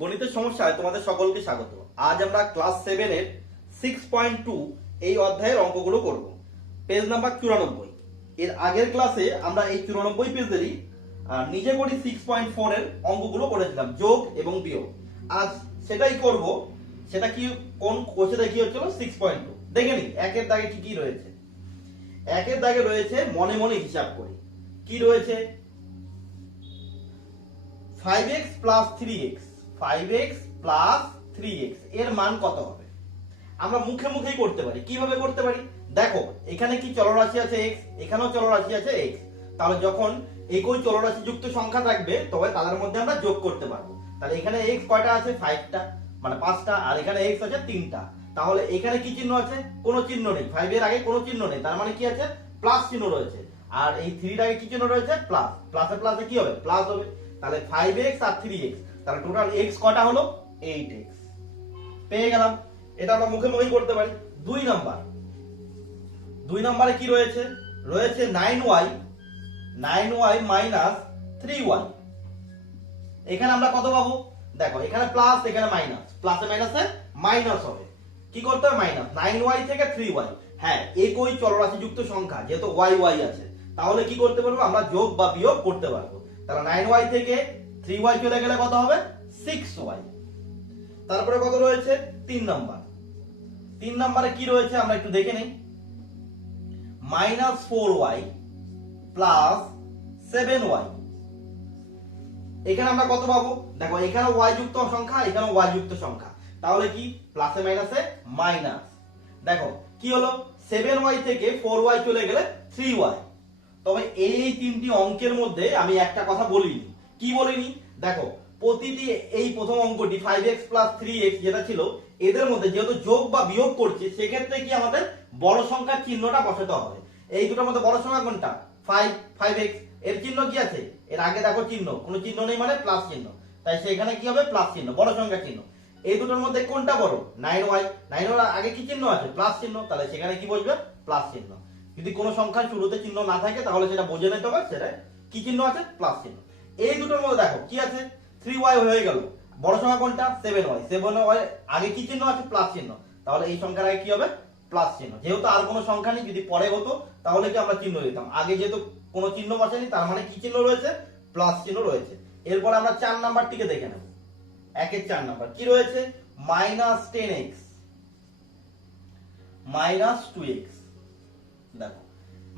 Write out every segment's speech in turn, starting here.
গণিতের সমস্যায় তোমাদের সকলকে স্বাগত। আজ আমরা ক্লাস 7 এর 6.2 এই অধ্যায়ের অঙ্কগুলো করব। Page number 94। এর আগের ক্লাসে আমরা এই 94 পেজেরই নিজে করি 6.4 এর অঙ্কগুলো করেছিলাম, যোগ এবং বিয়োগ। আজ সেটাই করব। সেটা কি কোন কোশ্চেনে কি হচ্ছিল 6.2 দেখে নিই। একের দাগে কি কি রয়েছে। একের দাগে রয়েছে মনে মনে হিসাব করি। কি রয়েছে? 5x plus 3x 5x plus 3x এর মান কত হবে? আমরা মুখে মুখেই করতে পারি। কিভাবে করতে পারি? দেখো, এখানে কি চলরাশি আছে x, এখানেও চলরাশি আছে x। তাহলে যখন একই চলরাশি যুক্ত সংখ্যা থাকবে তবে তাদের মধ্যে আমরা যোগ করতে পারবো। তাহলে এখানে x কয়টা আছে? 5টা, মানে 5টা, আর এখানে x আছে 3টা। তাহলে এখানে কি চিহ্ন আছে? কোনো চিহ্ন নেই। 5 এর আগে কোনো চিহ্ন নেই, তার মানে কি আছে? প্লাস চিহ্ন রয়েছে। আর এই 3 এর আগে কি চিহ্ন রয়েছে? প্লাস। প্লাসে প্লাসে কি হবে? প্লাস হবে। তাহলে 5x আর 3x, তাহলে টোটাল x কয়টা হলো? 8x। পেয়ে গেলাম। এটা আমরা মুখে মুখেই করতে পারি। দুই নম্বরে কি রয়েছে? রয়েছে 9y মাইনাস 3y। এখানে আমরা কত পাবো? দেখো, এখানে প্লাস, এখানে মাইনাস। প্লাসে মাইনাসে মাইনাস হবে। কি করতে হবে? মাইনাস। 9y থেকে 3y, হ্যাঁ একই চলরাশি যুক্ত সংখ্যা, যেহেতু y আছে তাহলে কি করতে পারবো? আমরা যোগ বা বিয়োগ করতে পারবো। তাহলে 9y থেকে 3y চলে গেলে কত হবে? 6y। তারপরে কত রয়েছে? 3 নম্বরে কি রয়েছে আমরা একটু দেখে নেই। -4y plus 7y। এখানে আমরা কত পাবো? দেখো, এখানে y যুক্ত সংখ্যা, এখানে y যুক্ত সংখ্যা, তাহলে কি প্লাসে মাইনাসে মাইনাস। দেখো কি হলো? 7y থেকে 4y চলে গেলে 3y। তবে এই তিনটি অঙ্কের মধ্যে আমি একটা কথা বলিনি। কি বলিনি? দেখো, প্রতিটি এই প্রথম অঙ্কটি 5x প্লাস 3x যেটা ছিল, এদের মধ্যে যেহেতু যোগ বা বিয়োগ করছি, সেক্ষেত্রে কি আমাদের বড় সংখ্যার চিহ্নটা বসাতে হবে। এই দুটোর মধ্যে বড় সংখ্যা কোনটা? 5x। এর চিহ্ন কি আছে? এর আগে দেখো চিহ্ন, কোনো চিহ্ন নেই, মানে প্লাস চিহ্ন, তাই সেখানে কি হবে? প্লাস চিহ্ন, বড় সংখ্যার চিহ্ন। এই দুটোর মধ্যে কোনটা বড়? 9y। 9y আগে কি চিহ্ন আছে? প্লাস চিহ্ন, তাহলে সেখানে কি বসবে? প্লাস চিহ্ন। যদি কোনো সংখ্যার শুরুতে চিহ্ন না থাকে তাহলে সেটা বুঝে নিতে হবে সেটা কি চিহ্ন আছে? প্লাস চিহ্ন। এই দুটোর মধ্যে দেখো কি আছে? 3y হয়ে গেল। বড় সংখ্যা কোনটা? 7y। 7y আগে কি চিহ্ন আছে? প্লাস চিহ্ন, তাহলে এই সংখ্যার আগে কি হবে? প্লাস চিহ্ন। যেহেতু আর কোনো সংখ্যা নেই, যদি পরে হতো তাহলে কি আমরা চিহ্ন দিতাম। আগে যেহেতু কোনো চিহ্ন বসেনি, তার মানে কি চিহ্ন রয়েছে? প্লাস চিহ্ন রয়েছে। এরপর আমরা 4 নাম্বারটিকে দেখে নেব। একের 4 নাম্বার কি রয়েছে? -10x -2x। দেখো,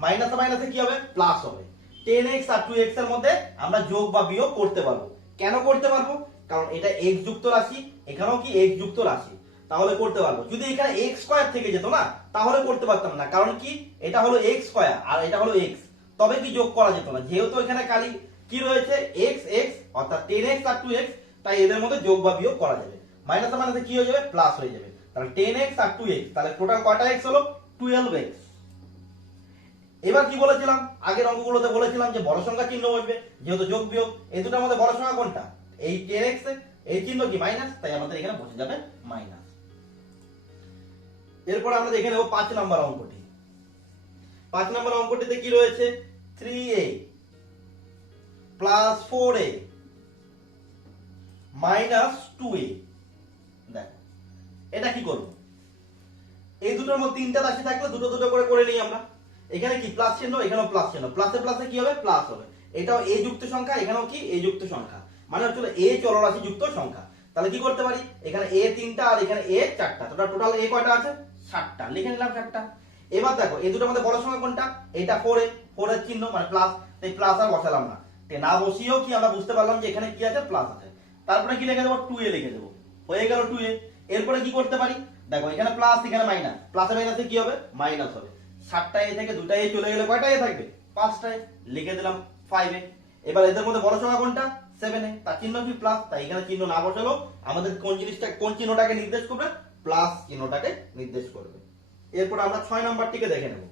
মাইনাসে মাইনাসে কি হবে? প্লাস হবে। 10x আর 2x এর মধ্যে আমরা যোগ বা বিয়োগ করতে পারবো। কেন করতে পারবো? কারণ এটা x যুক্ত রাশি, এখানেও কি x যুক্ত রাশি, তাহলে করতে পারবো। যদি এখানে x স্কয়ার থেকে যেত না, তাহলে করতে পারতাম না। কারণ কি? এটা হলো x স্কয়ার আর এটা হলো x, তবে কি যোগ করা যেত না। যেহেতু এখানে খালি কি রয়েছে? x x, অর্থাৎ 10x আর 2x, তাই এদের মধ্যে যোগ বা বিয়োগ করা যাবে। মাইনাসে মাইনাসে কি হয়ে যাবে? প্লাস হয়ে যাবে। তাহলে 10x আর 2x, তাহলে টোটাল কয়টা x হলো? 12x। এবার কি বলেছিলাম? আগের অঙ্কগুলোতে বলেছিলাম যে বড় সংখ্যা চিহ্ন বসবে, যেহেতু যোগ বিয়োগ। এই দুটোর মধ্যে বড় সংখ্যা কোনটা? এই 10x, এই চিহ্ন কি? মাইনাস, তাই আমাদের এখানে বসে যাবে মাইনাস। এরপর আমরা দেখে নেব 5 নম্বর অঙ্কটি। 5 নম্বর অঙ্কটিতে কি রয়েছে? 3a plus 4a minus 2a। দেখো, এটা কি করব? এই দুটোর মধ্যে তিনটা রাশি থাকলে দুটো দুটো করে করে নিই আমরা। এখানে কি প্লাস চিহ্ন, এখানেও প্লাস চিহ্ন, প্লাসে প্লাসে কি হবে? প্লাস হবে। এটাও a যুক্ত সংখ্যা, এখানেও কি a যুক্ত সংখ্যা, মানে হচ্ছে a চলরাশি যুক্ত সংখ্যা। তাহলে কি করতে পারি? এখানে a 3টা আর এখানে a 4টা, টোটাল a কয়টা আছে? 7টা। লিখে নিলাম 7টা। এবার দেখো, এই দুটোর মধ্যে বড় সংখ্যা কোনটা? এটা 4a, 4 এর চিহ্ন মানে প্লাস, তাই প্লাস আর বসালাম না। না বসিয়েও কি আমরা বুঝতে পারলাম যে এখানে কি আছে? প্লাস আছে। তারপরে কি লিখে দেবো? 2a লিখে দেবো। হয়ে গেল 2a। এরপরে কি করতে পারি? দেখো, এখানে প্লাস, এখানে মাইনাস, প্লাসে মাইনাসে কি হবে? মাইনাস হবে। 7টা a থেকে 2টা a চলে গেলে কয়টা a থাকবে? 5টা a। লিখে দিলাম 5a। এবার এদের মধ্যে বড় সংখ্যা কোনটা? 7a, তার চিহ্ন কি? প্লাস, তাই এখানে চিহ্ন না বসালো আমাদের কোন জিনিসটা, কোন চিহ্নটাকে নির্দেশ করবে? প্লাস চিহ্নটাকে নির্দেশ করবে। এরপর আমরা 6 নাম্বারটিকে দেখে নেব।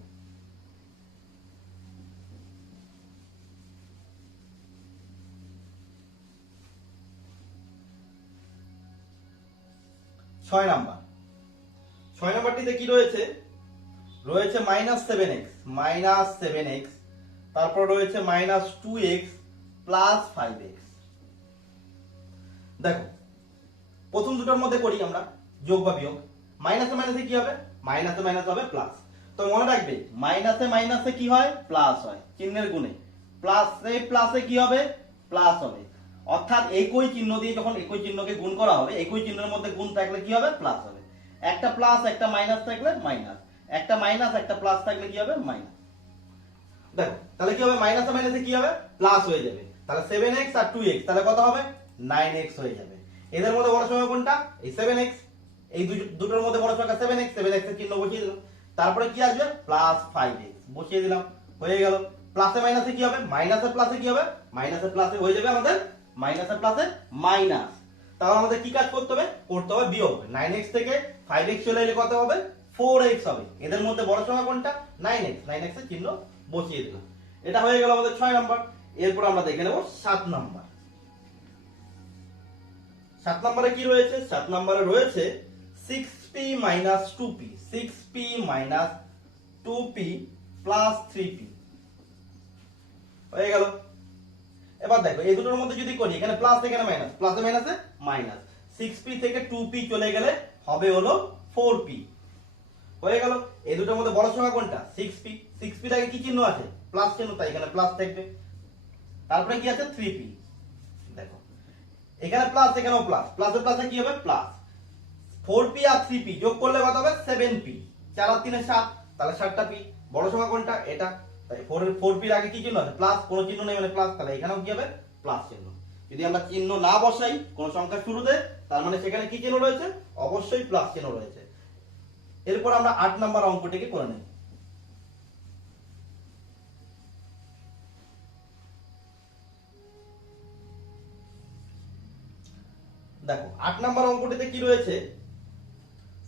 6 নাম্বারটিতে কি রয়েছে? রয়েছে -7x, তারপর রয়েছে -2x প্লাস 5x। দেখো, প্রথম দুটোর মধ্যে করি আমরা যোগ বা বিয়োগ। মাইনাসে মাইনাসে কি হবে? মাইনাসে মাইনাস হবে প্লাস। তো মনে রাখবে মাইনাসে মাইনাসে কি হয়? প্লাস হয়, চিহ্নের গুণে। প্লাসে প্লাসে কি হবে? প্লাস হবে। অর্থাৎ একই চিহ্ন দিয়ে যখন একই চিহ্নকে গুণ করা হবে, একই চিহ্নের মধ্যে গুণ থাকলে কি হবে? প্লাস হবে। একটা প্লাস একটা মাইনাস থাকলে মাইনাস, একটা মাইনাস একটা প্লাস থাকলে কি হবে? মাইনাস। দেখো তাহলে কি হবে? মাইনাসে মাইনাসে কি হবে? প্লাস হয়ে যাবে। তাহলে 7x আর 2x তাহলে কত হবে? 9x হয়ে যাবে। এদের মধ্যে বড় সংখ্যা কোনটা? এই 7x। এই দুটোর মধ্যে বড় সংখ্যা 7x, 7x এর চিহ্ন বসিয়ে দিলাম। তারপরে কি আসবে? প্লাস 5x বসিয়ে দিলাম, হয়ে গেল। প্লাসে মাইনাসে কি হবে? মাইনাসে প্লাসে কি হবে? মাইনাসে প্লাসে হয়ে যাবে আমাদের মাইনাসে প্লাসে মাইনাস। তাহলে আমাদের কি কাজ করতে হবে? করতে হবে বিয়োগ। 9x থেকে 5x চলে এলে কত হবে? 4x হবে। এদের মধ্যে বড় সংখ্যা কোনটা? 9x। 9x এর চিহ্ন বসিয়ে দিলাম। এটা হয়ে গেল আমাদের 6 নাম্বার। এরপর আমরা দেখে নেব 7 নাম্বার। 7 নম্বরে কি রয়েছে? 7 নম্বরে রয়েছে 6p 2p, 6p 2p plus 3p। হয়ে গেল। এবার দেখো এই দুটোর মধ্যে যদি করি, এখানে প্লাস এখানে মাইনাস, প্লাসে মাইনাসে মাইনাস। 6p থেকে 2p চলে গেলে হবে হলো 4p। হয়ে গেল। এই দুটোর মধ্যে বড় সংখ্যা কোনটা? 6p। 6p এর আগে কি চিহ্ন আছে? প্লাস চিহ্ন, তাই এখানে প্লাস থাকবে। তারপরে কি আছে? 3p। দেখো এখানে প্লাস এখানেও প্লাস, প্লাসে প্লাসে কি হবে? প্লাস। 4p আর 3p যোগ করলে কত হবে? 7p। 4 আর 3 7, তাহলে 7টা p। বড় সংখ্যা কোনটা? এটা। তাই 4p এর আগে কি চিহ্ন আছে? প্লাস, কোনো চিহ্ন নেই মানে প্লাস, তাহলে এখানেও কি হবে? প্লাস চিহ্ন। যদি আমরা চিহ্ন না বসাই কোন সংখ্যার শুরুতে, তার মানে সেখানে কি চিহ্ন রয়েছে? অবশ্যই প্লাস চিহ্ন রয়েছে। এরপর আমরা 8 নাম্বার অঙ্কটিকে করে নেই। দেখো 8 নাম্বার অঙ্কটিতে কি রয়েছে?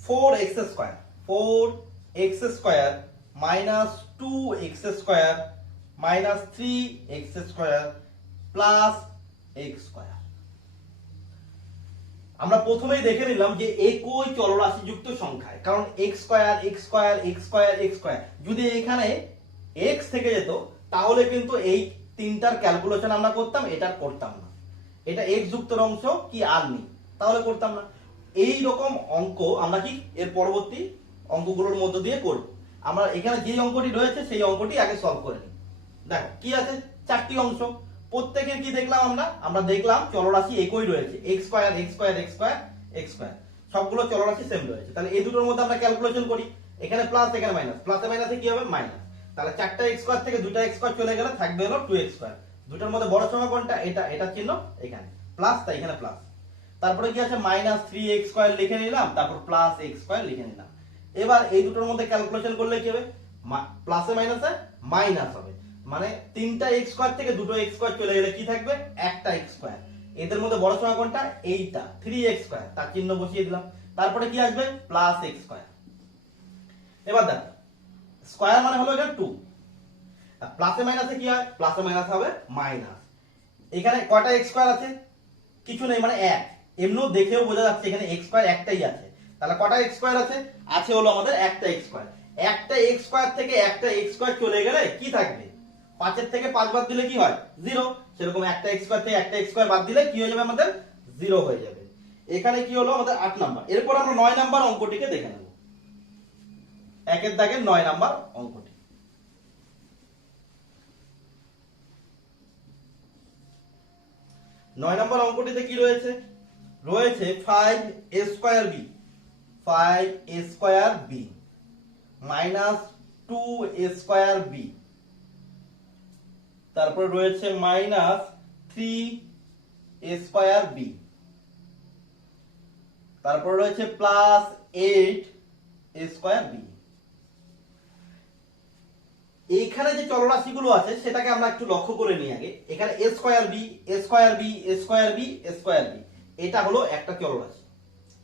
4x square, 4x square minus 2x square minus 3x square plus x square. আমরা প্রথমেই দেখে নিলাম যে একই চলরাশি যুক্ত সংখ্যায়, কারণ x square x square x square x square, যদি এখানে x থেকে যেত তাহলে কিন্তু এই তিনটার ক্যালকুলেশন আমরা করতাম, এটা করতাম না। এটা x যুক্তর অংশ কি আর নেই, তাহলে করতাম না। এই রকম অঙ্ক আমরা কি এর পরবর্তী অঙ্কগুলোর মধ্য দিয়ে করব। আমরা এখানে যে অঙ্কটি রয়েছে সেই অঙ্কটি আগে সলভ করে নিই। দেখো কি আছে? 4টি অংশ। প্রত্যেকের কি দেখলাম আমরা দেখলাম চলরাশি একই রয়েছে, x square x square x square x square, সবগুলো চলরাশি সেম রয়েছে। তাহলে এই দুটোর মধ্যে আমরা ক্যালকুলেশন করি। এখানে প্লাস এখানে মাইনাস, প্লাসে মাইনাসে কি হবে? মাইনাস। তাহলে 4টা x স্কয়ার থেকে 2টা x স্কয়ার চলে গেলে থাকবে হলো 2x স্কয়ার। দুটোর মধ্যে বড় সংখ্যা কোনটা? এটা। এটা চিহ্ন এখানে প্লাস, তাই এখানে প্লাস। তারপরে কি আছে? মাইনাস 3x স্কয়ার লিখে নিলাম, তারপর প্লাস x স্কয়ার লিখে নিলাম। এবার এই দুটোর মধ্যে ক্যালকুলেশন করলে কি হবে? প্লাসে মাইনাসে মাইনাস হবে, মানে 3টা x স্কয়ার থেকে 2টো x স্কয়ার চলে গেলে কি থাকবে? একটা x স্কয়ার। এদের মধ্যে বড় সংখ্যা কোনটা? এইটা, 3x স্কয়ার, তার চিহ্ন বসিয়ে দিলাম। তারপরে কি আসবে? Plus x square. এবার দেখো স্কয়ার মানে হলো এটা 2, আর প্লাসে মাইনাসে কি হয়? প্লাসে মাইনাস হবে মাইনাস। এখানে কয়টা x স্কয়ার আছে? কিছু নেই, মানে 1। এমনিও দেখেও বোঝা যাচ্ছে এখানে x স্কয়ার একটাই আছে। তাহলে কয়টা x স্কয়ার আছে? আছে হলো আমাদের একটা x স্কয়ার। একটা x স্কয়ার থেকে একটা x স্কয়ার চলে গেলে কি থাকবে? 5 এর থেকে 5 বাদ দিলে কি হয়? 0। সেরকম একটা x স্কয়ার থেকে একটা x স্কয়ার বাদ দিলে কি হয়ে যাবে? আমাদের 0 হয়ে যাবে। এখানে কি হলো? আমাদের 8 নাম্বার। এরপর আমরা 9 নাম্বার অঙ্কটিকে দেখে নেব। একের দাগের 9 নাম্বার অঙ্কটি। নয় নম্বর অঙ্কটিতে কি রয়েছে? রয়েছে 5a square b, 5a square b minus 2a square b, তারপর রয়েছে মাইনাস 3a স্কয়ার b, তারপর রয়েছে প্লাস 8a স্কয়ার b। এইখানে যে চলরাশিগুলো আছে সেটাকে আমরা একটু লক্ষ্য করে নিই আগে। এখানে a square b, a square b, a square b, a square b, এটা হলো একটা চলরাশি,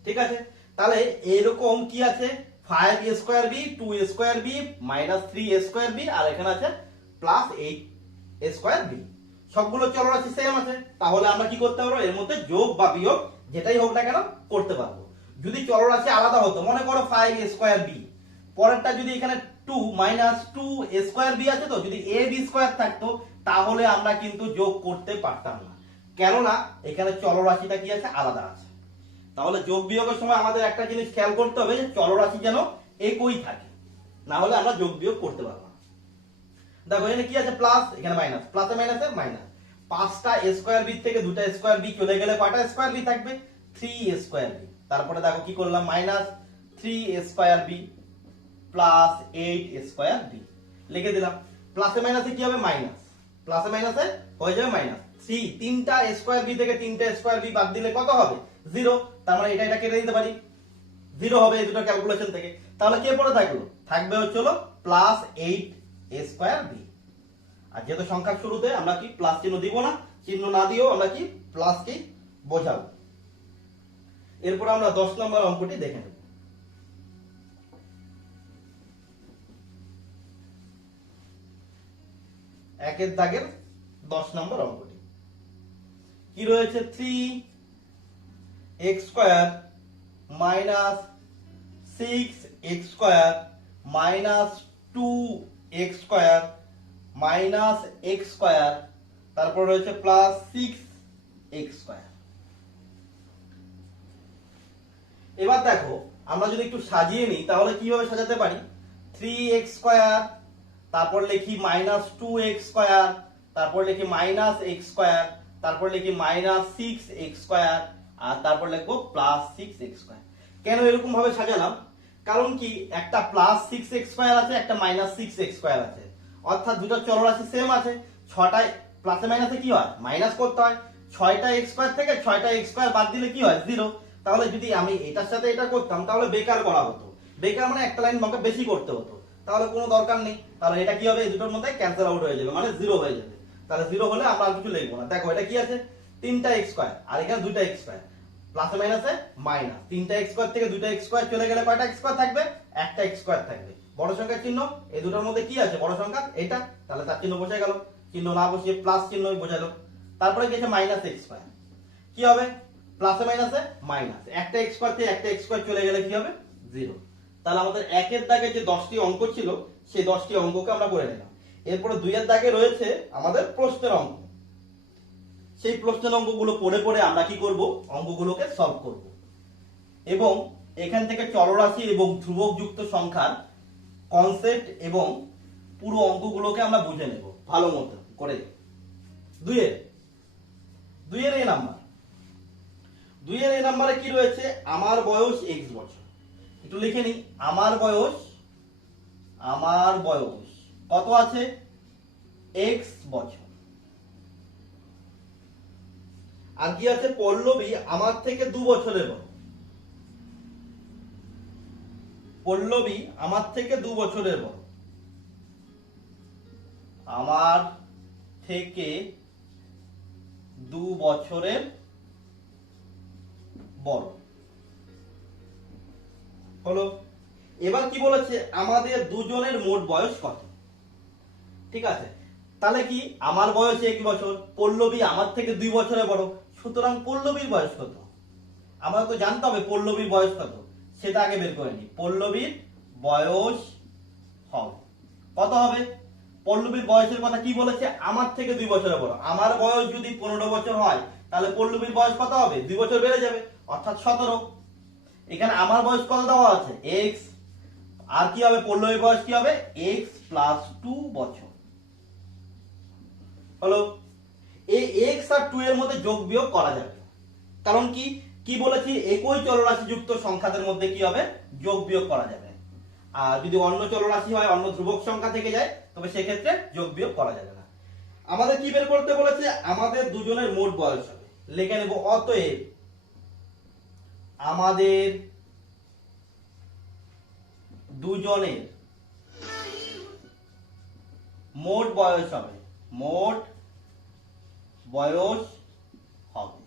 ঠিক আছে? তাহলে এরকম কি আছে? 5a square b, 2a square b, minus 3a square b, আর এখানে আছে প্লাস 8a স্কয়ার b। সবগুলো চলরাশি সেম আছে, তাহলে আমরা কি করতে পারবো? এর মধ্যে যোগ বা বিয়োগ যেটাই হোক না কেন করতে পারবো। যদি চলরাশি আলাদা হতো, মনে করো 5a স্কয়ার b, পরেরটা যদি এখানে 2 মাইনাস 2a স্কয়ার b আছে, তো যদি a b স্কয়ার থাকতো তাহলে আমরা কিন্তু যোগ করতে পারতাম না, কেননা এখানে চলরাশিটা কি আছে? আলাদা আছে। তাহলে যোগ বিয়োগের সময় আমাদের একটা জিনিস খেয়াল করতে হবে যে চলরাশি যেন একই থাকে, না হলে আমরা যোগ বিয়োগ করতে পারবো না। দেখো এখানে কি আছে প্লাস, এখানে মাইনাস, প্লাসে মাইনাসে মাইনাস। 5টা a স্কয়ার বি থেকে 2টা স্কয়ার বি চলে গেলে কয়টা স্কয়ার বি থাকবে? 3 স্কয়ার বি। তারপরে দেখো কি করলাম, minus 3 square B plus 8 square B লিখে দিলাম। প্লাসে মাইনাসে কি হবে? মাইনাস, প্লাসে মাইনাসে হয়ে যাবে মাইনাস 3। 3টা স্কয়ার বি থেকে 3টা স্কয়ার বি বাদ দিলে কত হবে? 0। তার মানে এটা কেটে দিতে পারি, 0 হবে এই দুটো ক্যালকুলেশন থেকে। তাহলে কে পড়ে থাকলো? থাকবে হচ্ছে হলো প্লাস 8 স্কয়ার বি। আর যেহেতু সংখ্যার শুরুতে আমরা কি প্লাস চিহ্ন দিব না, চিহ্ন না দিয়েও আমরা কি প্লাস কি বোঝাবো। এরপর আমরা 10 নম্বর অঙ্কটি দেখে নেব। একের দাগের 10 নম্বর অঙ্কটি কি রয়েছে? 3x square minus 6x square minus 2x square minus x square, তারপর রয়েছে প্লাস 6x স্কয়ার। এবার দেখো আমরা যদি একটু সাজিয়ে নিই তাহলে কিভাবে সাজাতে পারি? 3x স্কয়ার, তারপর লিখি মাইনাস 2x স্কয়ার, তারপর লিখি মাইনাস x স্কয়ার, তারপর লিখি মাইনাস 6x স্কয়ার, আর তারপর লিখবো প্লাস 6x স্কয়ার। কেন এরকম ভাবে সাজালাম? কারণ কি একটা প্লাস 6x স্কয়ার আছে, একটা মাইনাস 6x স্কয়ার আছে, অর্থাৎ দুটো চলরাশি সেম আছে। 6টায় প্লাসে মাইনাসে কি হয়? মাইনাস করতে হয়। 6টা x স্কয়ার থেকে 6টা x স্কয়ার বাদ দিলে কি হয়? 0। তাহলে যদি আমি এটার সাথে এটা করতাম তাহলে বেকার করা হতো, বেকার মানে একটা লাইন আমাকে বেশি করতে হতো, তাহলে কোনো দরকার নেই। তাহলে এটা কি হবে? এই দুটোর মধ্যে ক্যান্সেল আউট হয়ে যাবে, মানে 0 হয়ে যাবে। তাহলে 0 হলে আমরা আর কিছু লিখবো না। দেখো এটা কি আছে? 3টা x স্কয়ার আর এখানে 2টা x স্কয়ার, প্লাসে মাইনাসে মাইনাস। 3টা x স্কয়ার থেকে 2টা x স্কয়ার চলে গেলে কয়টা x স্কয়ার থাকবে? একটা x স্কয়ার থাকবে। বড় সংখ্যার চিহ্ন, এই দুটোর মধ্যে কি আছে? বড় সংখ্যা এটা, তাহলে তার চিহ্ন বসে গেল, চিহ্ন না বসিয়ে প্লাস চিহ্নই বোঝালো। তারপরে কি আছে? Minus x square. কি হবে? প্লাসে মাইনাসে মাইনাস, একটা x স্কয়ার থেকে একটা x স্কয়ার চলে গেলে কি হবে? 0। তাহলে আমাদের একের দাগে যে 10টি অঙ্ক ছিল সেই 10টি অঙ্ককে আমরা করে নিলাম। এরপরে 2 এর দাগে রয়েছে আমাদের প্রশ্নের অঙ্ক। সেই প্রশ্নের অঙ্কগুলো পড়ে পড়ে আমরা কি করব? অঙ্কগুলোকে সলভ করব এবং এখান থেকে চলরাশি এবং ধ্রুবক যুক্ত সংখ্যার কনসেপ্ট এবং পুরো অঙ্কগুলোকে আমরা বুঝে নেব ভালো মতো করে। 2 এর এই নাম্বার, 2 এর এই নাম্বারে কি রয়েছে? আমার বয়স x বছর। একটু লিখে নিই, আমার বয়স কত আছে? x বছর। আর কি আছে? পল্লবী আমার থেকে 2 বছরের বড়। পল্লবী আমার থেকে 2 বছরের বড়। আমার থেকে 2 বছরের বড় হলো। এবার কি বলেছে? আমাদের দুজনের মোট বয়স কত? ঠিক আছে, তাহলে কি আমার বয়স 1 বছর, পল্লবী আমার থেকে 2 বছরের বড়, সুতরাং পল্লবীর বয়স কত? আমাদের তো জানতে হবে পল্লবীর বয়স কত, সেটা আগে বের করে নিই। পল্লবীর বয়স হবে কত হবে? পল্লবীর বয়সের কথা কি বলেছে? আমার থেকে 2 বছরের বড়। আমার বয়স যদি 15 বছর হয় তাহলে পল্লবীর বয়স কত হবে? 2 বছর বেড়ে যাবে, অর্থাৎ 17। এখানে আমার বয়স কত দেওয়া আছে? x। আর কি হবে? পল্লবীর বয়স কি হবে? x প্লাস 2 বছর হলো। এই x আর 2 এর মধ্যে যোগ বিয়োগ করা যাবে, কারণ কি কি বলেছি? একই চলরাশি যুক্ত সংখ্যাদের মধ্যে কি হবে? যোগ বিয়োগ করা যাবে। আর যদি অন্য চলরাশি হয়, অন্য ধ্রুবক সংখ্যা থেকে যায়, তবে সেক্ষেত্রে যোগ বিয়োগ করা যাবে না। আমাদের কি বের করতে বলেছে? আমাদের দুজনের মোট বয়স হবে। লিখে নেব, অতএব আমাদের দুজনের মোট বয়স হবে। মোট বয়স হবে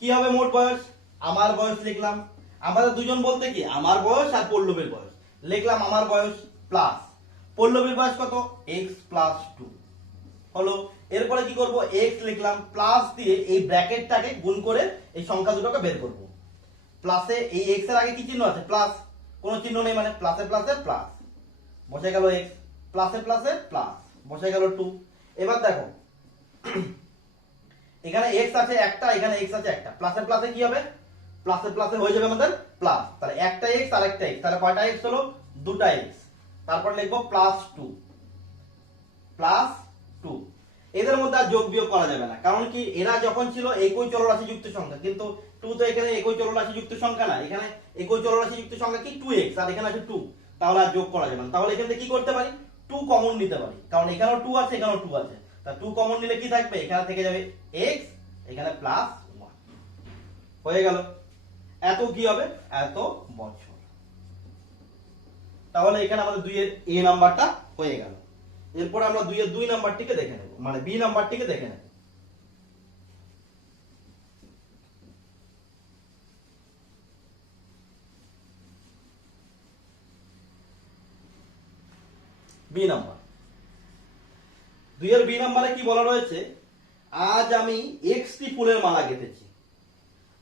কি হবে? মোট বয়স, আমার বয়স লিখলাম। আমাদের দুজন বলতে কি? আমার বয়স আর পল্লবীর বয়স। লিখলাম আমার বয়স প্লাস পল্লবীর বয়স কত? x প্লাস 2 হলো। এরপরে কি করব? x লিখলাম, প্লাস দিয়ে এই ব্র্যাকেটটাকে গুণ করে এই সংখ্যা দুটোকে বের করব। প্লাসে এই x এর আগে কি চিহ্ন আছে? প্লাস। কোনো চিহ্ন নেই, মানে প্লাসে প্লাসে প্লাস, বসে গেল x। প্লাসে প্লাসে প্লাস, বসে গেল 2। এবার দেখো এখানে এক্স আছে একটা, এখানে এক্স আছে একটা, প্লাসে প্লাসে কি হবে, প্লাসে প্লাসে হয়ে যাবে আমাদের প্লাস, তাহলে একটা এক্স আর একটা এক্স, তাহলে কয়টা এক্স হলো, দুটা এক্স। তারপর লিখবো প্লাস টু, প্লাস টু। এদের মধ্যে আর যোগ বিয়োগ করা যাবে না, কারণ কি এরা যখন ছিল একই চলরাশি যুক্ত সংখ্যা, কিন্তু টু তো এখানে একই চলরাশি যুক্ত সংখ্যা না, এখানে একই চলরাশি যুক্ত সংখ্যা কি 2x আর এখানে আছে 2, তাহলে আর যোগ করা যাবে না। তাহলে এখান থেকে কি করতে পারি, 2 কমন নিতে পারি, কারণ এখানেও 2 আছে এখানেও 2 আছে, তা 2 কমন নিলে কি থাকবে, এখানে থেকে যাবে x, এখানে প্লাস 1 হয়ে গেল। এত কি হবে, এত বছর। তাহলে এখানে আমাদের 2 এর a নাম্বারটা হয়ে গেল। এরপর আমরা 2 এর 2 নাম্বারটিকে দেখে নেব, মানে b নাম্বারটিকে দেখে নেব। বি নাম্বার, 2 এর বি নাম্বারে কি বলা রয়েছে, আজ আমি এক্সটি ফুলের মালা গেঁথেছি।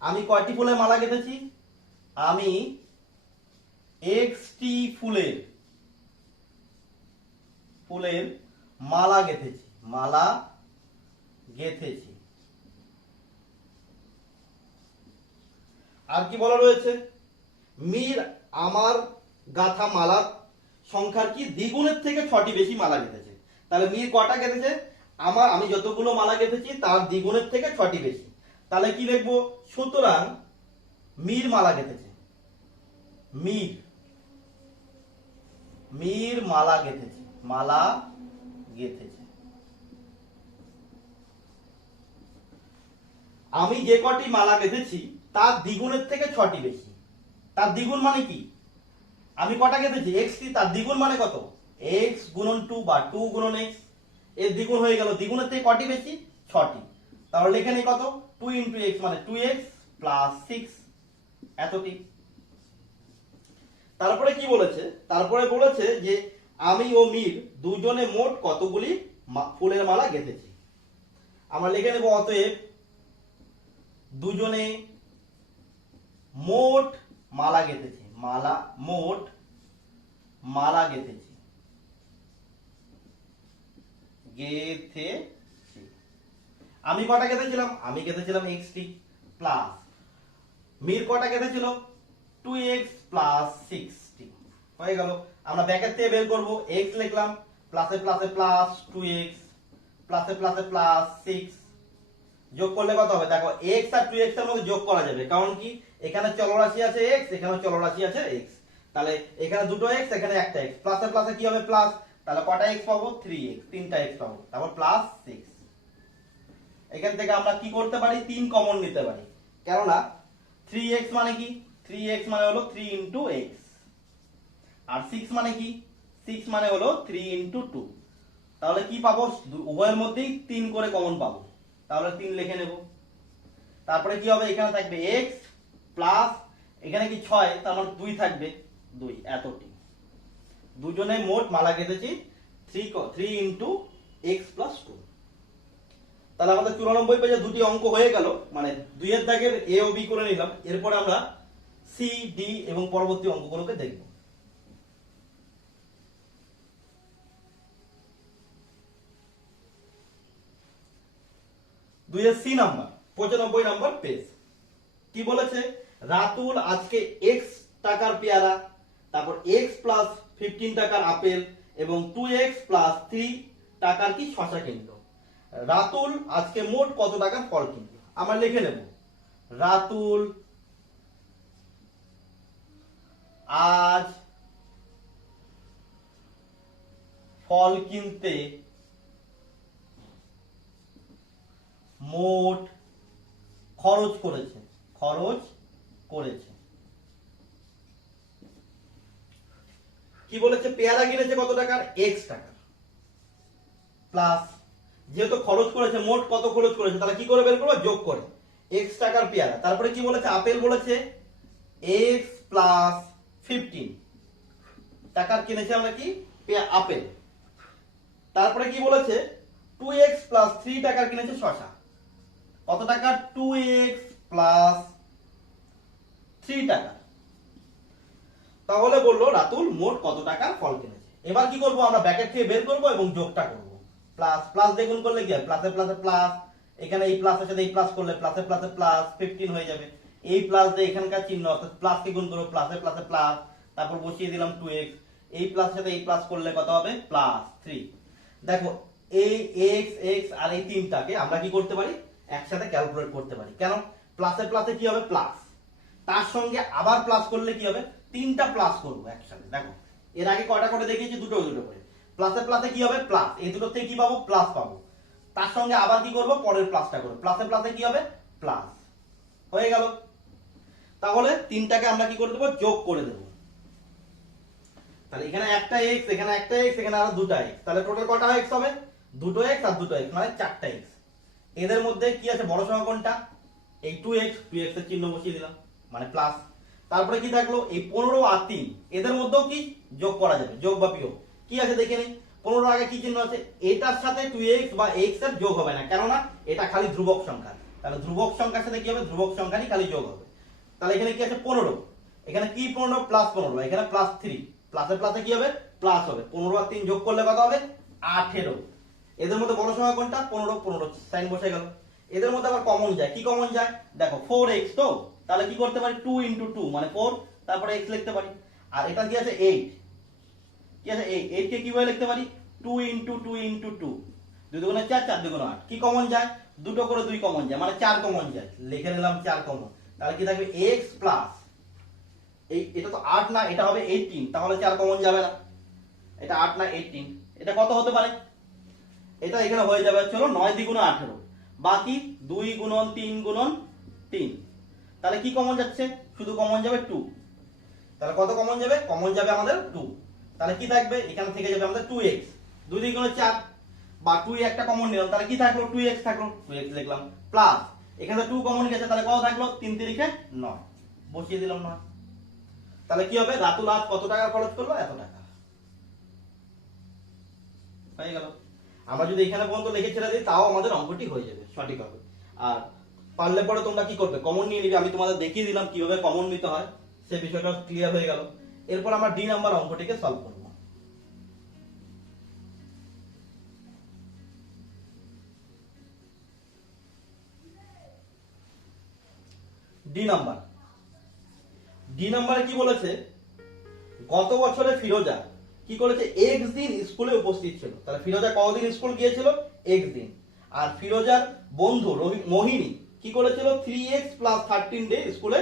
আমি কয়টি ফুলের মালা গেঁথেছি, আমি এক্সটি ফুলের মালা গেঁথেছি, মালা গেঁথেছি। আর কি বলা রয়েছে, মীর আমার গাঁথা মালার সংখ্যার কি দ্বিগুণের থেকে 6টি বেশি মালা গেঁথেছে। তাহলে মীর কটা গেঁথেছে, আমি যতগুলো মালা গেঁথেছি তার দ্বিগুণের থেকে 6টি বেশি। তাহলে কি লিখবো, সুতরাং মীর মালা গেঁথেছে, মীর মালা গেঁথেছে, মালা গেঁথেছে। আমি যে কটি মালা গেঁথেছি তার দ্বিগুণের থেকে 6টি বেশি। তার দ্বিগুণ মানে কি, আমি কটা গেঁথেছি এক্স, তার দ্বিগুণ মানে কত, এক্স গুণন 2 বা 2 গুণন এক্স, এর দ্বিগুণ হয়ে গেল, দ্বিগুণের থেকে কটি বেশি, 6টি। তাহলে এখানে কত, 2 ইন্টু এক্স মানে 2x প্লাস 6, এতটি। তারপরে কি বলেছে, তারপরে বলেছে যে আমি ও মীর দুজনে মোট কতগুলি ফুলের মালা গেঁথেছি। আমরা লিখে নেব, অতএব দুজনে মোট মালা গেঁথেছি, মোট মালা গেঁথেছি, আমি কটা গেঁথেছিলাম, আমি গেঁথেছিলাম এক্সটি, প্লাস মীর কটা গেঁথেছিল 2x প্লাস 60 হয়ে গেল। আমরা ব্র্যাকেট থেকে বের করব, x লিখলাম, প্লাসে প্লাসে প্লাস 2x, প্লাসে প্লাসে প্লাস 6, যোগ করলে কত হবে, দেখো x আর 2x এর মধ্যে যোগ করা যাবে, কারণ কি এখানে চলরাশি আছে x, এখানে চলরাশি আছে x, তাহলে এখানে দুটো x, এখানে একটা x, প্লাসে প্লাসে কি হবে প্লাস, তাহলে কটা x পাবো, 3x, তিনটা x পাবো, তারপর প্লাস 6। এখান থেকে আমরা কি করতে পারি, 3 কমন নিতে পারি, কেননা 3x মানে কি, 3x মানে হলো 3 ইন্টু x, আর 6 মানে কি, 6 মানে হলো 3 ইন্টু 2। তাহলে কি পাবো, উভয়ের মধ্যেই 3 করে কমন পাবো, তাহলে 3 লিখে নেব। তারপরে কি হবে, এখানে থাকবে x প্লাস, এখানে কি 6, তার মানে 2 থাকবে, 2 এতটি। দুজনে মোট মালা গেঁথেছি 3 ইন্টু x প্লাস 2। তাহলে আমাদের 94 পেজে দুটি অঙ্ক হয়ে গেল, মানে 2 এর দাগের a ও b করে নিলাম। এরপর আমরা c, d এবং পরবর্তী অঙ্কগুলোকে দেখব। 2 এর c নাম্বার, 95 নাম্বার পেজ। কি বলেছে, রাতুল আজকে x টাকার পেয়ারা, তারপর x প্লাস 15 টাকার আপেল এবং 2x প্লাস 3 টাকার কি শসা কিনলো। রাতুল আজকে মোট কত টাকার ফল কিনলো, আমরা লিখে নেব, রাতুল আজ ফল কিনতে মোট খরচ করেছে, কি বলেছে, পেয়ারা কিনেছে কত টাকার, x টাকা, প্লাস যেহেতু খরচ করেছে, মোট কত খরচ করেছে, তাহলে কি করে বের করবো, যোগ করে, x টাকার পেয়ারা। তারপরে কি বলেছে, আপেল বলেছে x প্লাস 15 টাকার কিনেছে আমরা কি, আপেল। তারপরে কি বলেছে, 2x প্লাস 3 টাকার কিনেছে শসা, কত টাকা, 2x প্লাস 3 টাকা। তাহলে বললো রাতুল মোট কত টাকার ফল কিনেছে। এবার কি করব, আমরা ব্র্যাকেট থেকে বের করব এবং যোগটা করব, প্লাস প্লাস দিয়ে গুণ করলে কি হয়, প্লাসে প্লাসে প্লাস, এখানে এই প্লাসের সাথে এই প্লাস করলে প্লাসে প্লাসে প্লাস 15 হয়ে যাবে। এই প্লাস দিয়ে এখানকার চিহ্ন অর্থাৎ প্লাসকে গুণ করো, প্লাসে প্লাসে প্লাস, তারপর বসিয়ে দিলাম 2x, এই প্লাসের সাথে এই প্লাস করলে কত হবে প্লাস 3। দেখো এই x x আর এই তিনটাকে আমরা কি করতে পারি একসাথে ক্যালকুলেট করতে পারি। কেন? প্লাসে প্লাসে কি হবে প্লাস, তার সঙ্গে আবার প্লাস করলে কি হবে তিনটা প্লাস করবো একসাথে। দেখো এর আগে কয়টা করে দেখিয়েছি, দুটো দুটো করে। প্লাসে প্লাসে কি হবে প্লাস, এই দুটো থেকে কি পাবো প্লাস পাবো, তার সঙ্গে আবার কি করব পরের প্লাসটা করব, প্লাসে প্লাসে কি হবে প্লাস হয়ে গেল। তাহলে তিনটাকে আমরা কি করে দেবো যোগ করে দেবো। তাহলে এখানে একটা x, এখানে একটা x, এখানে আরো দুটো x, তাহলে টোটাল কটা x হবে দুটো x আর দুটো x মানে চারটা x। এদের মধ্যে কি আছে বড় সংখ্যা কোনটা এই 2x, 2x এর চিহ্ন বসিয়ে দিলাম মানে প্লাস। তারপরে কি থাকলো এই 15 আর 3, এদের মধ্যেও কি যোগ করা যাবে, যোগ বা বিয়োগ কি আছে দেখে নিই। 15 আগে কি চিহ্ন আছে, এটার সাথে 2x বা x এর যোগ হবে না, কেননা এটা খালি ধ্রুবক সংখ্যা। তাহলে ধ্রুবক সংখ্যার সাথে কি হবে ধ্রুবক সংখ্যারই খালি যোগ হবে। তাহলে এখানে কি আছে 15, এখানে কি 15 প্লাস 15, এখানে প্লাস 3, প্লাসে প্লাসে কি হবে প্লাস হবে। 15 আর 3 যোগ করলে কত হবে 18। এদের মধ্যে বড় সংখ্যা কোনটা 15, 15 সাইন বসে গেল। এদের মধ্যে আবার কমন যায়, কি কমন যায় দেখো 4x, তো তাহলে কি করতে পারি 2 into 2 মানে 4, তারপরে x লিখতে পারি। আর এটা কি আছে 8, কি আছে 8, 8 কে কিভাবে লিখতে পারি 2 into 2 into 2, 2 দুগুণে 4, 4 দুগুণে 8, কি কমন যায় দুটো করে 2 কমন যায় মানে 4 কমন যায়, লিখে নিলাম 4 কমন। তাহলে কি থাকবে x প্লাস এই এটা তো 8 না, এটা হবে 18, তাহলে 4 কমন যাবে না, এটা 8 না 18, এটা কত হতে পারে এটা এখানে হয়ে যাবে চলো 9 দ্বিগুণে 18, বাকি 2 গুণন 3 গুণন 3, তাহলে কি কমন যাচ্ছে শুধু কমন যাবে 2। তাহলে কত কমন যাবে কমন যাবে আমাদের 2। তাহলে কি থাকবে এখানে থেকে যাবে আমাদের 2x, 2 দ্বিগুণে 4 বা 2 একটা কমন নিলাম, তাহলে কি থাকলো 2x থাকলো, 2x লিখলাম প্লাস এখানে 2 কমন গেছে, তাহলে কত থাকলো 3 তিরিখে 9, বসিয়ে দিলাম 9। তাহলে কি হবে রাতুল আজ কত টাকা খরচ করলো এত টাকা হয়ে গেল। আমরা যদি এখানে পর্যন্ত লিখে ছেড়ে দিই তাও আমাদের অঙ্কটি হয়ে যাবে সঠিক হবে। আর পারলে পরে তোমরা কি করবে কমন নিয়ে নিবে, আমি তোমাদের দেখিয়ে দিলাম কিভাবে কমন নিতে হয়, সেই বিষয়টা ক্লিয়ার হয়ে গেল। এরপর আমরা ডি নাম্বার অঙ্কটিকে সলভ করব। ডি নাম্বারে কি বলেছে গত বছরে ফিরোজা কি করেছে x দিন স্কুলে উপস্থিত ছিল। তাহলে ফিরোজা কতদিন স্কুল গিয়েছিল x দিন। আর ফিরোজার বন্ধু মোহিনী কি করেছিল 3x + 13 ডে স্কুলে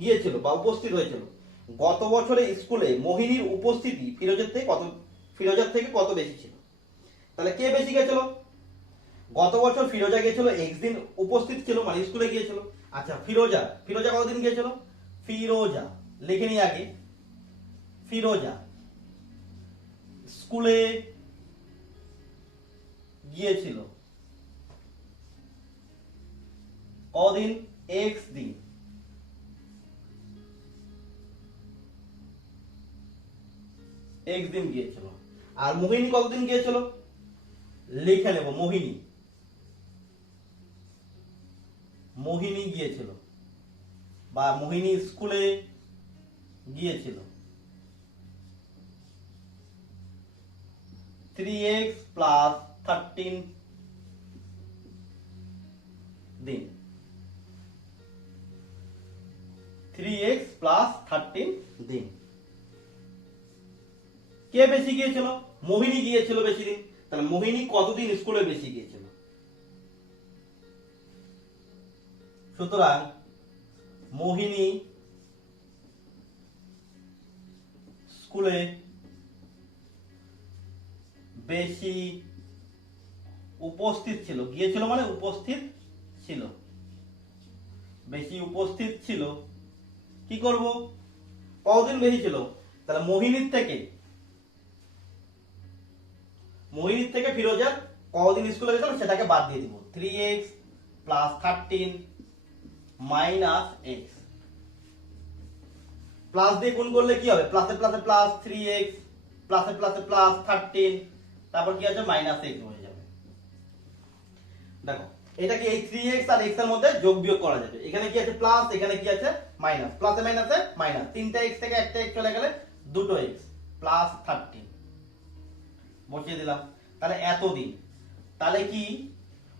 গিয়েছিল বা উপস্থিত হয়েছিল। গত বছরে স্কুলে মোহিনীর উপস্থিতি ফিরোজার থেকে কত বেশি ছিল। তাহলে কে বেশি গেছিল গত বছর ফিরোজা গিয়েছিল x দিন উপস্থিত ছিল মানে স্কুলে গিয়েছিল। আচ্ছা ফিরোজা কতদিন গিয়েছিল, ফিরোজা লিখে নি আগে, ফিরোজা স্কুলে গিয়েছিল কদিন x দিন। x দিন গিয়েছিল। আর মোহিনী কতদিন গিয়েছিল লিখে নেব, মোহিনী গিয়েছিল বা মোহিনী স্কুলে গিয়েছিল 3x + 13 দিন, 3x + 13 দিন। কে বেশি গিয়েছিল মোহিনী গিয়েছিল বেশি দিন। তাহলে মোহিনী কতদিন স্কুলে বেশি গিয়েছিল, সুতরাং মোহিনী স্কুলে বেশি উপস্থিত ছিল, গিয়েছিল মানে উপস্থিত ছিল, বেশি উপস্থিত ছিল। কি করব কতদিন বেশি ছিল, তাহলে মোহিনীর থেকে ফিরোজার কতদিন স্কুলে গেছিল সেটাকে বাদ দিয়ে দিব, 3x + 13 - x, প্লাস দিয়ে গুণ করলে কি হবে প্লাসে প্লাসে প্লাস 3x প্লাসে প্লাসে প্লাস 13, তারপর কি আছে -x হয়ে যাবে। দেখো এটা কি এই 3x আর x এর মধ্যে যোগ বিয়োগ করা যাবে, এখানে কি আছে প্লাস এখানে কি আছে মাইনাস, প্লাসে মাইনাসে মাইনাস, তিনটা x থেকে একটা x চলে গেলে দুটো x + 13 বসিয়ে দিলাম। তাহলে এতদিন, তাহলে কি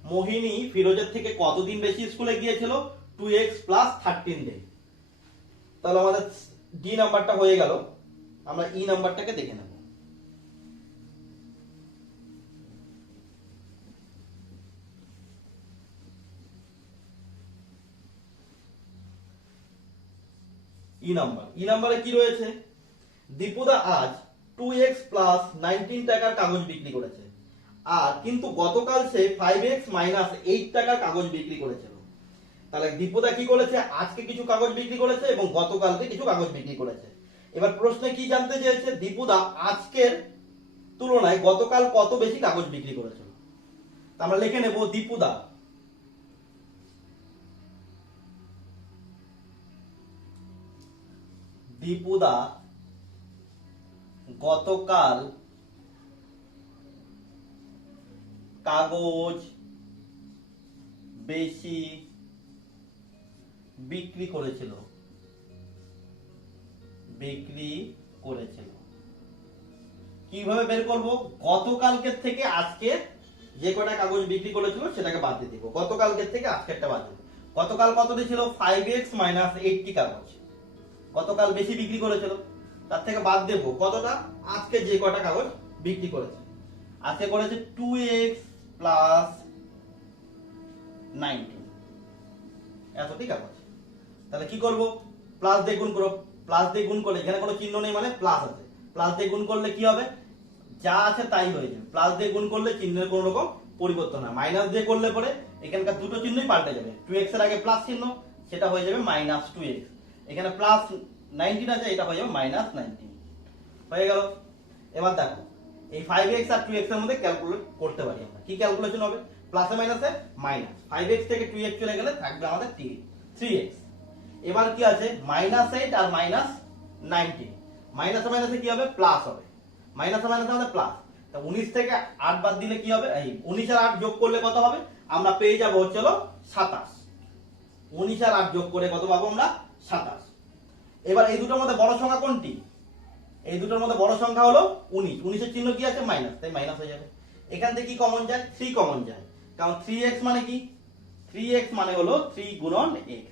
মোহিনী ফিরোজের থেকে কতদিন বেশি স্কুলে গিয়েছিল? 2x plus 13 day. তাহলে আমাদের ডি নাম্বারটা হয়ে গেল। আমরা ই নাম্বারটাকে দেখে নেব। ই নাম্বারে কি রয়েছে? দীপুদা আজ 2x প্লাস 19 টাকার কাগজ বিক্রি করেছে, আর কিন্তু গতকাল সে 5x মাইনাস 8 টাকার কাগজ বিক্রি করেছিল। তাহলে দীপুদা কি করেছে? আজকে কিছু কাগজ বিক্রি করেছে এবং গতকালকে কিছু কাগজ বিক্রি করেছে। এবার প্রশ্নে কি জানতে চেয়েছে? দীপুদা আজকের তুলনায় গতকাল কত বেশি কাগজ বিক্রি করেছিল। আমরা লিখে নেব দীপুদা গতকাল কাগজ বেশি বিক্রি করেছিল। কিভাবে বের করব? গতকালকের থেকে আজকে যে কটা কাগজ বিক্রি করেছিল সেটাকে বাদ দিয়ে দিব। গতকালকের থেকে আজকেরটা বাদ দিব। গতকাল কত দিয়েছিল? 5x মাইনাস 80 কাগজ গতকাল বেশি বিক্রি করেছিল, তার থেকে বাদ দেব কতটা? আজকে যে কটা কাগজ বিক্রি করেছে। আজকে করেছে 2x প্লাস 19 এতটি কাগজ। তাহলে কি করব? প্লাস দিয়ে গুণ করব। প্লাস দিয়ে গুণ করলে এখানে কোনো চিহ্ন নেই মানে প্লাস আছে, প্লাস দিয়ে গুণ করলে কি হবে? যা আছে তাই হয়ে যাবে। প্লাস দিয়ে গুণ করলে চিহ্নের কোনো রকম পরিবর্তন হয়। মাইনাস দিয়ে করলে পরে এখানকার দুটো চিহ্নই পাল্টে যাবে। 2x এর আগে প্লাস চিহ্ন, সেটা হয়ে যাবে মাইনাস 2x। এখানে প্লাস 19 আছে, এটা হয়ে যাবে মাইনাস 19। হয়ে গেল। এবার দেখো এই 5x আর 2x এর মধ্যে ক্যালকুলেট করতে পারি আমরা। কি ক্যালকুলেশন হবে? প্লাসে মাইনাসে মাইনাস। 5x থেকে 2x চলে গেলে থাকবে আমাদের 3x। এবার কি আছে? মাইনাস 8 আর মাইনাস 19। মাইনাসে মাইনাসে কি হবে? প্লাস হবে। মাইনাসে মাইনাসে আমাদের প্লাস। তা 19 থেকে 8 বাদ দিলে কি হবে? এই 19 আর 8 যোগ করলে কত হবে? আমরা পেয়ে যাব হচ্ছে 27। 19 আর 8 যোগ করে কত পাবো আমরা? 27। এবার এই দুটোর মধ্যে বড় সংখ্যা কোনটি? এই দুটোর মধ্যে বড় সংখ্যা হলো 19। 19 এর চিহ্ন কি আছে? মাইনাস, তাই মাইনাস হয়ে যাবে। এখান থেকে কি কমন যায়? 3 কমন যায়, কারণ 3x মানে কি? 3x মানে হলো 3 গুণন x।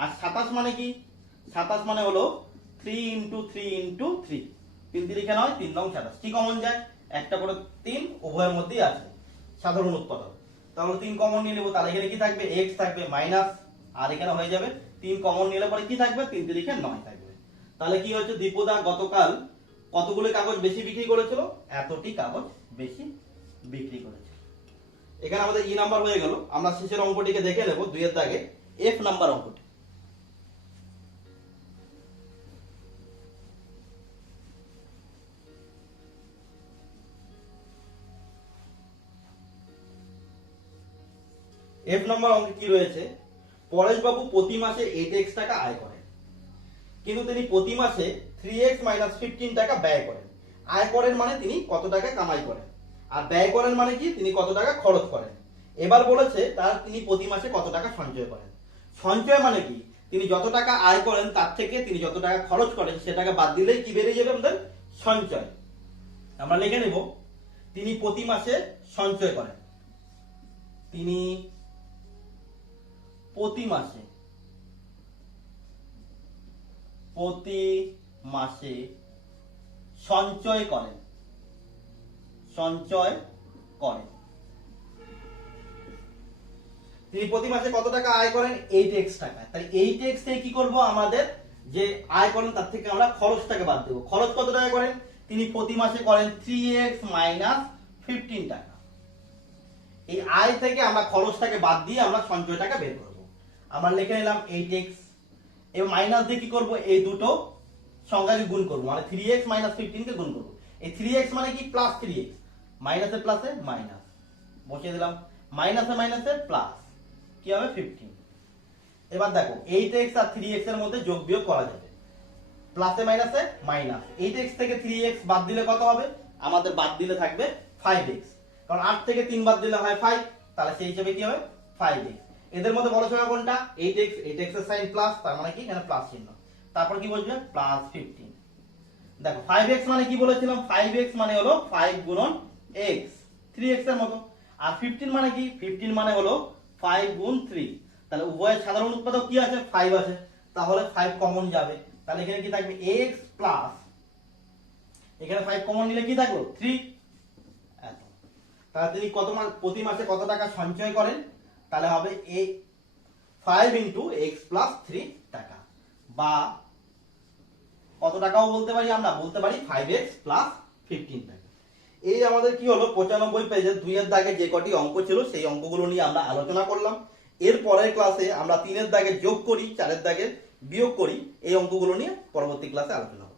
আর 27 মানে কি? 27 মানে হলো 3 ইনটু 3 ইনটু 3। 3 দিয়ে লিখে হয় 3 নং 27। কি কমন যায়? একটা করে 3 উভয়ের মধ্যেই আছে, সাধারণ উৎপাদক। তাহলে 3 কমন নিয়ে নেব। তাহলে এখানে কি থাকবে? x থাকবে মাইনাস, আর এখানে হয়ে যাবে 3 কমন নিলে পরে কি থাকবে? 3 দিয়ে লিখে 9 থাকবে। তাহলে কি হচ্ছে? দীপুদা গতকাল কতগুলো কাগজ বেশি বিক্রি করেছিল? এতটি কাগজ বেশি বিক্রি করেছিল। এখানে আমাদের ই নাম্বার হয়ে গেল। আমরা শেষের অঙ্কটিকে দেখে নেব, 2 এর দাগে এফ নাম্বার অঙ্কটি। এফ নাম্বার অঙ্কে কি রয়েছে? পরেশবাবু প্রতি মাসে 8x টাকা আয় করেন, কিন্তু তিনি প্রতি মাসে 3x মাইনাস 15 টাকা ব্যয় করেন। আয় করেন মানে তিনি কত টাকা কামাই করেন, আর ব্যয় করেন মানে কি? তিনি কত টাকা খরচ করেন। এবার বলেছে তিনি প্রতি মাসে কত টাকা সঞ্চয় করেন। সঞ্চয় মানে কি? তিনি যত টাকা আয় করেন তার থেকে তিনি যত টাকা খরচ করেন সেটাকে বাদ দিলেই কি বেরিয়ে যাবে আমাদের? সঞ্চয়। আমরা লিখে নেব তিনি প্রতি মাসে সঞ্চয় করেন। তিনি প্রতি মাসে সঞ্চয় করেন। তিনি প্রতি মাসে কত টাকা আয় করেন? 8x টাকা। তাই 8x থেকে কি করব? আমাদের যে আয় করেন তার থেকে আমরা খরচটাকে বাদ দেব। খরচ কত টাকা করেন? তিনি প্রতি মাসে করেন 3x মাইনাস 15 টাকা। এই আয় থেকে আমরা খরচটাকে বাদ দিয়ে আমরা সঞ্চয়টাকে বের করব। আমরা লিখে নিলাম 8x। এবং মাইনাস দিয়ে কি করব? এই দুটো সংখ্যাকে গুণ করব, মানে 3x মাইনাস 15 কে গুণ করব। এই 3x মানে কি? Plus 3x। মাইনাসে প্লাসে মাইনাস বসিয়ে দিলাম, মাইনাসে মাইনাসে প্লাস, কি হবে? 15। এবার দেখো 8x আর 3x এর মধ্যে যোগ বিয়োগ করা যাবে। প্লাসে মাইনাসে মাইনাস। 8x থেকে 3x বাদ দিলে কত হবে? আমাদের বাদ দিলে থাকবে 5x, কারণ 8 থেকে 3 বাদ দিলে হয় 5। তাহলে সেই হিসেবে কি হবে? 5x। এদের মধ্যে বড় সংখ্যা কোনটা? 8x। 8x এর সাইন প্লাস, তার মানে কি? এখানে প্লাস চিহ্ন। তারপর কি বসবে? প্লাস 15। দেখো 5x মানে কি বলেছিলাম? 5x মানে হলো 5 গুণন x, 3x এর মতো। আর 15 মানে কি? 15 মানে হলো 5 গুণ 3। তাহলে উভয়ের সাধারণ উৎপাদক কি আছে? 5 আছে। তাহলে 5 কমন যাবে। তাহলে এখানে কি থাকবে? x প্লাস, এখানে 5 কমন নিলে কি থাকলো? 3। এত। তাহলে তিনি প্রতি মাসে কত টাকা সঞ্চয় করেন? তাহলে হবে 5 ইন্টু x প্লাস 3 টাকা, বা কত টাকাও বলতে পারি আমরা? বলতে পারি 5x প্লাস 15 টাকা। এই আমাদের কি হলো 95 পেজের 2 এর দাগে যে কটি অঙ্ক ছিল সেই অঙ্কগুলো নিয়ে আমরা আলোচনা করলাম। এর পরের ক্লাসে আমরা 3 এর দাগে যোগ করি, 4 এর দাগে বিয়োগ করি, এই অঙ্কগুলো নিয়ে পরবর্তী ক্লাসে আলোচনা করব।